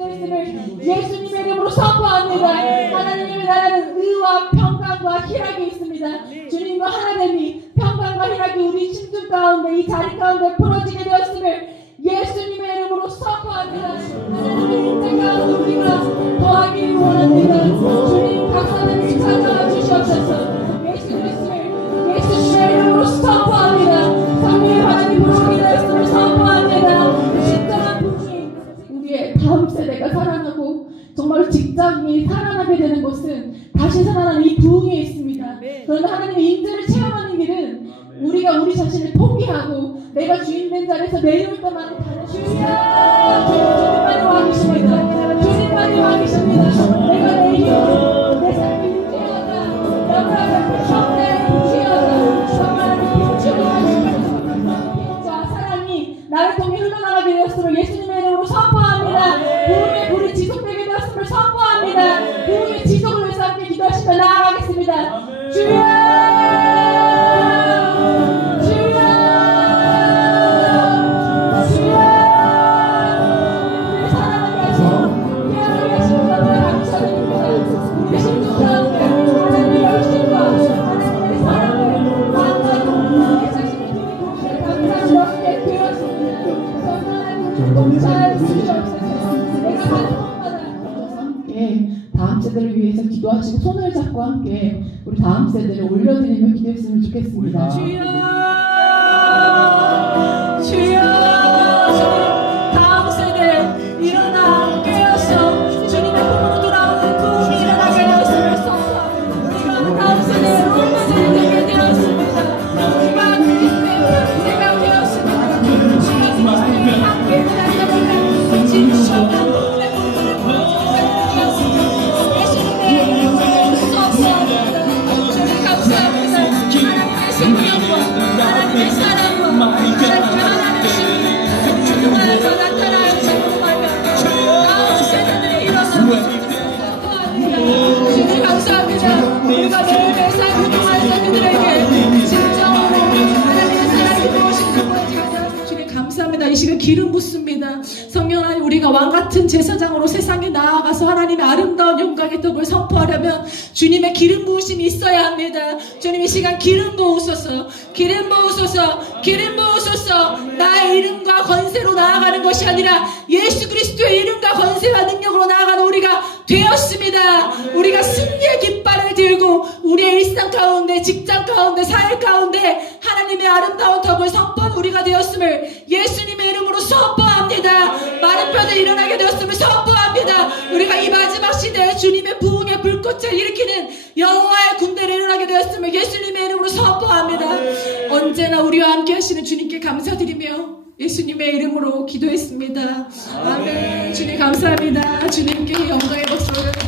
예수님의 이름으로 선포합니다. 하나님의 나라는 의와 평강과 희락이 있습니다. 주님과 하나님이 평강과 희락이 우리 심중 가운데 이 자리 가운데 풀어지게 되었 정말 직장이 살아나게 되는 것은 다시 살아나는 이 부흥에 있습니다. 그러나 하나님의 인재를 체험하는 길은 우리가 우리 자신을 포기하고 내가 주인 된 자리에서 내려올 때만 가는 주야 나를 통해 흘러나가게 되었음을 예수님의 이름으로 선포합니다. 부흥의 불이 지속되게 되었음을 선포합니다. 세대를 위해서 기도하시고 손을 잡고 함께 우리 다음 세대를 올려드리며 기도했으면 좋겠습니다. 주여 감사합니다. 우리가 매일매일 삶을 통하여서 그들에게 진정으로 하나님의 사랑이 무엇인지 보여지게 되어서 주님 감사합니다. 이 시간 기름 붓습니다. 성령 하나님 우리가 왕 같은 제사장으로 세상에 나아가서 하나님의 아름다운 영광의 떡을 선포하려면 주님의 기름 부으심이 있어야 합니다. 주님 이 시간 기름 부으소서 기름 부으소서 기름 부으소서. 나의 이름과 건세로 나아가는 것이 아니라 예수 그리스도의 이름과 건세와 능력으로 나아가는 우리가 되었습니다. 우리가 승리의 깃발을 들고 우리의 일상 가운데 직장 가운데 사회 가운데 하나님의 아름다운 덕을 선포한 우리가 되었음을 예수님의 이름으로 선포합니다. 많은 편에 일어나게 되었음을 선포합니다. 우리가 이 마지막 시대에 주님의 부흥의 불꽃을 일으키는 여호와의 군대를 일어나게 되었음을 예수님의 이름으로 선포합니다 언제나 우리와 함께 하시는 주님께 감사드리며 예수님의 이름으로 기도했습니다. 아멘. 주님 감사합니다. 주님께 영광의 박수를